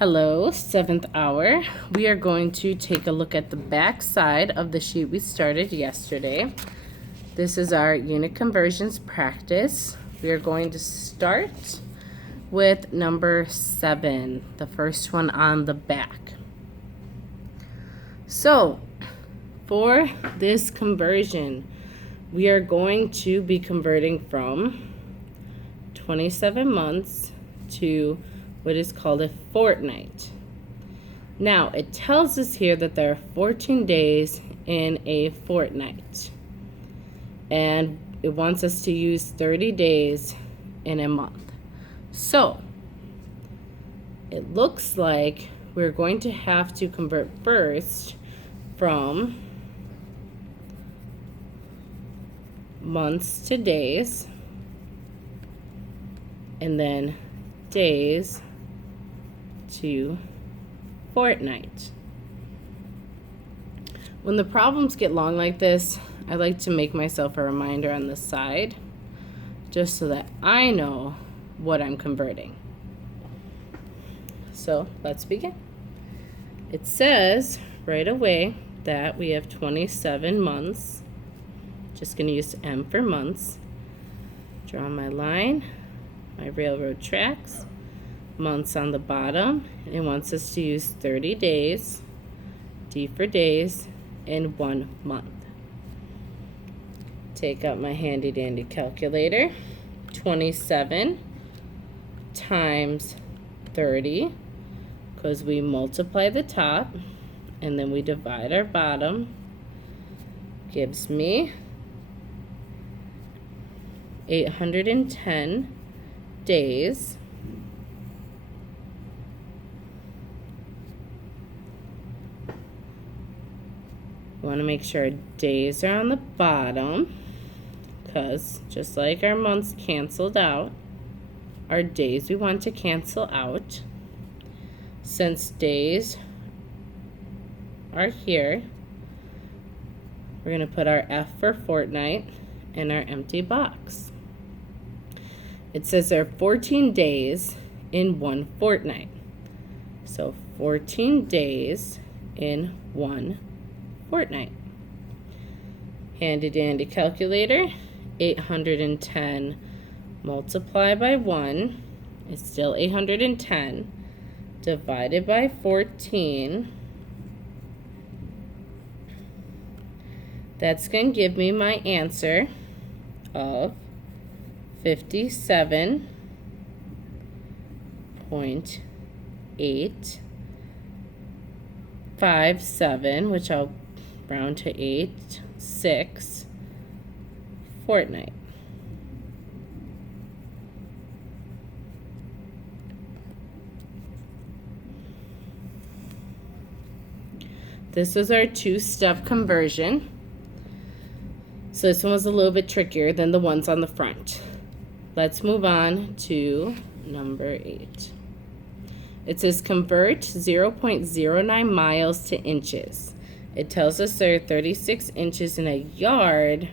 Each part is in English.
Hello, 7th hour. We are going to take a look at the back side of the sheet we started yesterday. This is our unit conversions practice. We are going to start with number 7, the first one on the back. So, for this conversion, we are going to be converting from 27 months to what is called a fortnight. Now, it tells us here that there are 14 days in a fortnight. And it wants us to use 30 days in a month. So, it looks like we're going to have to convert first from months to days, and then days to fortnight. When the problems get long like this, I like to make myself a reminder on the side just so that I know what I'm converting. So let's begin. It says right away that we have 27 months. Just going to use M for months. Draw my line, my railroad tracks, months on the bottom. It wants us to use 30 days, D for days, in 1 month. Take out my handy dandy calculator. 27 times 30, because we multiply the top and then we divide our bottom, gives me 810 days. We want to make sure our days are on the bottom, because just like our months canceled out, our days we want to cancel out. Since days are here, we're going to put our F for fortnight in our empty box. It says there are 14 days in 1 fortnight. So 14 days in 1 fortnight. Handy dandy calculator. 810 multiplied by 1 is still 810 divided by 14. That's going to give me my answer of 57.857, which I'll round to 8.6 fortnight. This was our 2-step conversion. So this one was a little bit trickier than the ones on the front. Let's move on to number 8. It says convert 0.09 miles to inches. It tells us there are 36 inches in a yard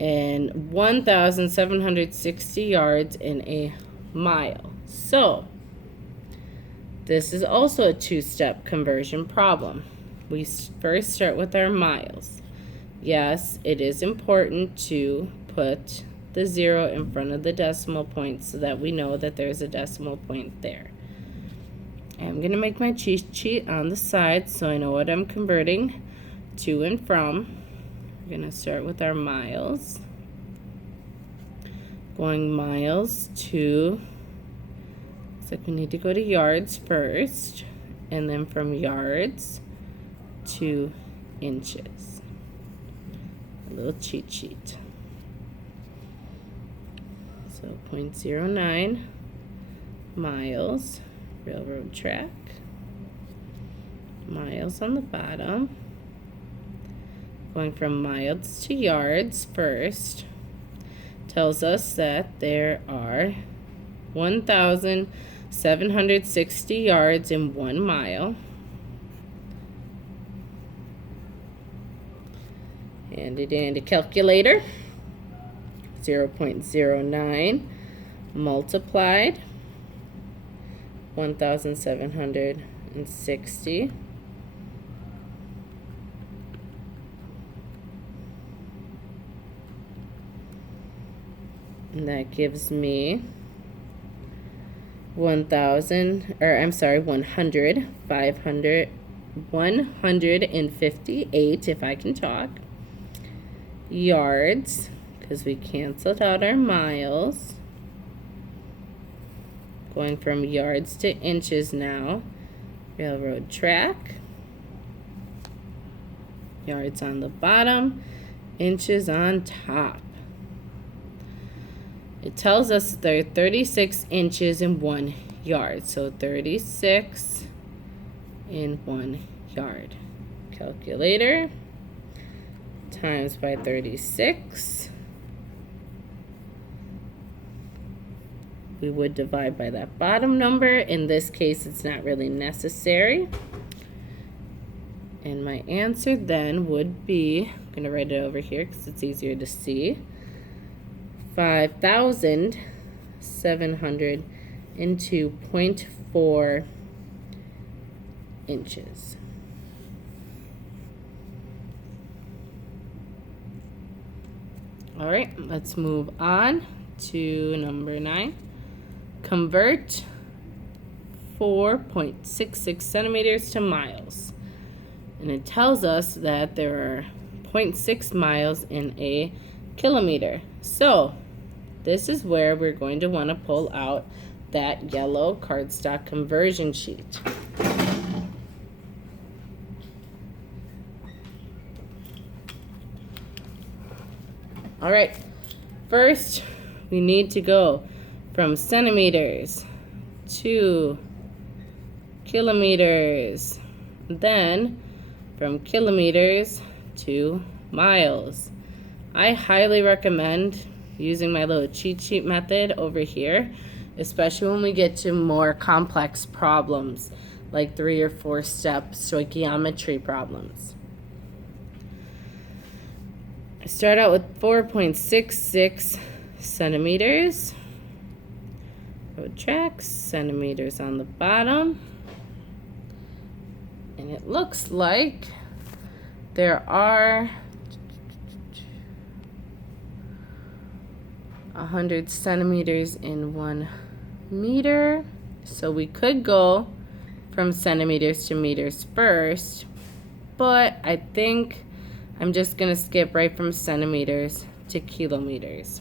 and 1,760 yards in a mile. So this is also a 2-step conversion problem. We first start with our miles. Yes, it is important to put the 0 in front of the decimal point so that we know that there's a decimal point there. I'm going to make my cheat sheet on the side so I know what I'm converting to and from. We're going to start with our miles. Going miles to, looks like we need to go to yards first, and then from yards to inches. A little cheat sheet. So 0.09 miles, railroad track, miles on the bottom. Going from miles to yards first tells us that there are 1,760 yards in 1 mile. Handy dandy calculator. 0.09 multiplied 1,760. And that gives me 100, 158, if I can talk, yards, because we canceled out our miles. Going from yards to inches now. Railroad track. Yards on the bottom, inches on top. It tells us there are 36 inches in 1 yard. So 36 in 1 yard. Calculator. Times by 36. We would divide by that bottom number. In this case, it's not really necessary. And my answer then would be, I'm going to write it over here because it's easier to see, 5,702.4 inches. All right, let's move on to number 9. Convert 4.66 centimeters to miles. And it tells us that there are 0.6 miles in a kilometer. So this is where we're going to want to pull out that yellow cardstock conversion sheet. All right, first we need to go from centimeters to kilometers, then from kilometers to miles. I highly recommend using my little cheat sheet method over here, especially when we get to more complex problems like 3 or 4 step stoichiometry problems. I start out with 4.66 centimeters. Road tracks, centimeters on the bottom. And it looks like there are 100 centimeters in 1 meter. So we could go from centimeters to meters first, but I think I'm just going to skip right from centimeters to kilometers.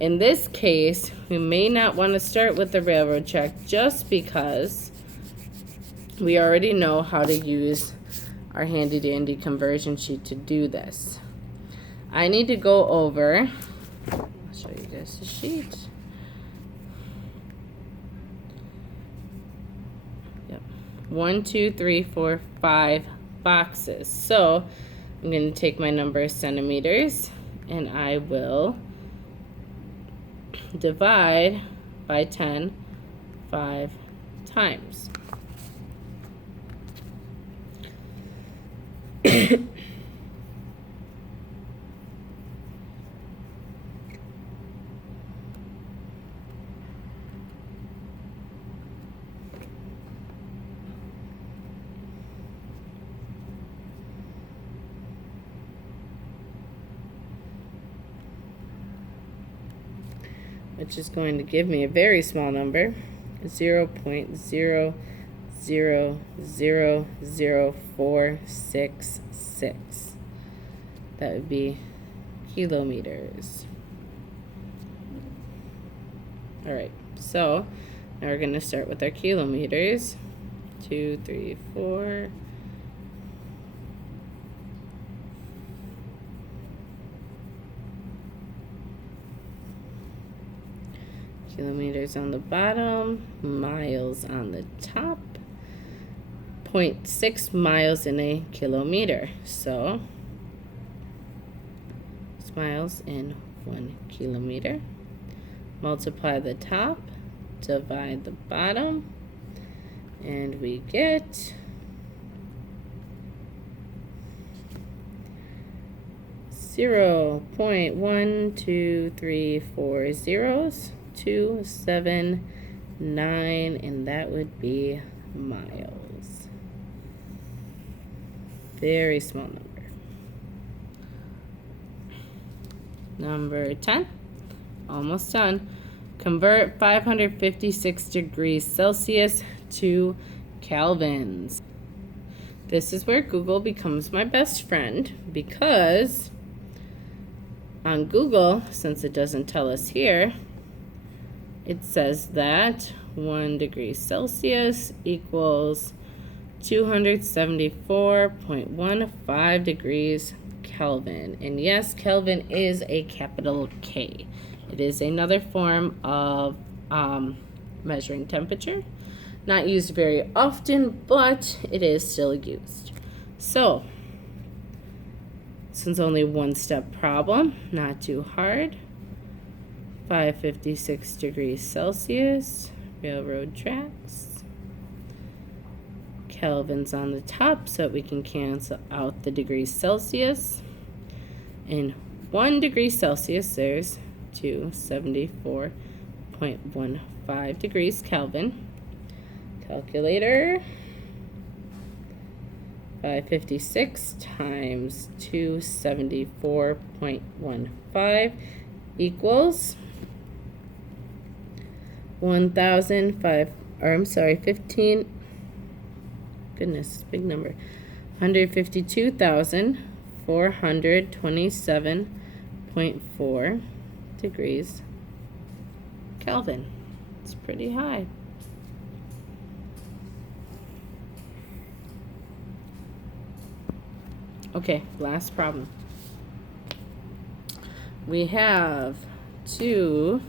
In this case, we may not want to start with the railroad track just because we already know how to use our handy dandy conversion sheet to do this. I need to go over, I'll show you guys the sheet. Yep. 1, 2, 3, 4, 5 boxes. So I'm going to take my number of centimeters and I will divide by 10 5 times. Which is going to give me a very small number, 0.0000466. That would be kilometers. All right, so now we're going to start with our kilometers. 2, 3, 4. Kilometers on the bottom, miles on the top. 0.6 miles in a kilometer. So 6 miles in 1 kilometer. Multiply the top, divide the bottom, and we get 0.1234 zeros. 2, 7, and that would be miles. Very small number. Number 10, almost done. Convert 556 degrees Celsius to Kelvins. This is where Google becomes my best friend, because on Google, since it doesn't tell us here, it says that 1 degree Celsius equals 274.15 degrees Kelvin. And yes, Kelvin is a capital K. It is another form of measuring temperature. Not used very often, but it is still used. So, since only one step problem, not too hard. 556 degrees Celsius, railroad tracks. Kelvin's on the top so we can cancel out the degrees Celsius. And 1 degree Celsius, there's 274.15 degrees Kelvin. Calculator. 556 times 274.15 equals 15, goodness, big number, 152,427.4 degrees Kelvin. It's pretty high. Okay, last problem. We have to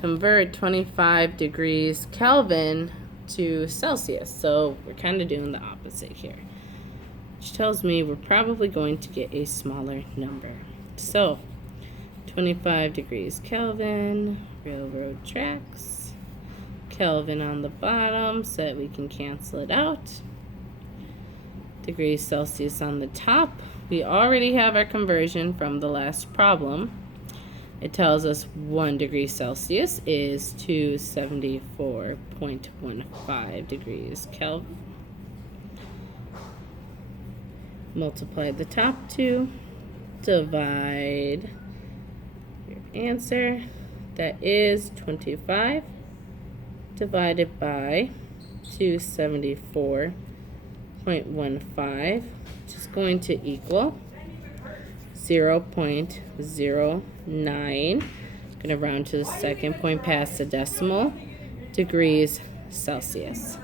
convert 25 degrees Kelvin to Celsius. So we're kind of doing the opposite here, which tells me we're probably going to get a smaller number. So 25 degrees Kelvin, railroad tracks, Kelvin on the bottom so that we can cancel it out. Degrees Celsius on the top. We already have our conversion from the last problem. It tells us 1 degree Celsius is 274.15 degrees Kelvin. Multiply the top two, divide your answer. That is 25 divided by 274.15, which is going to equal 0.09. I'm going to round to the second point past the decimal, degrees Celsius.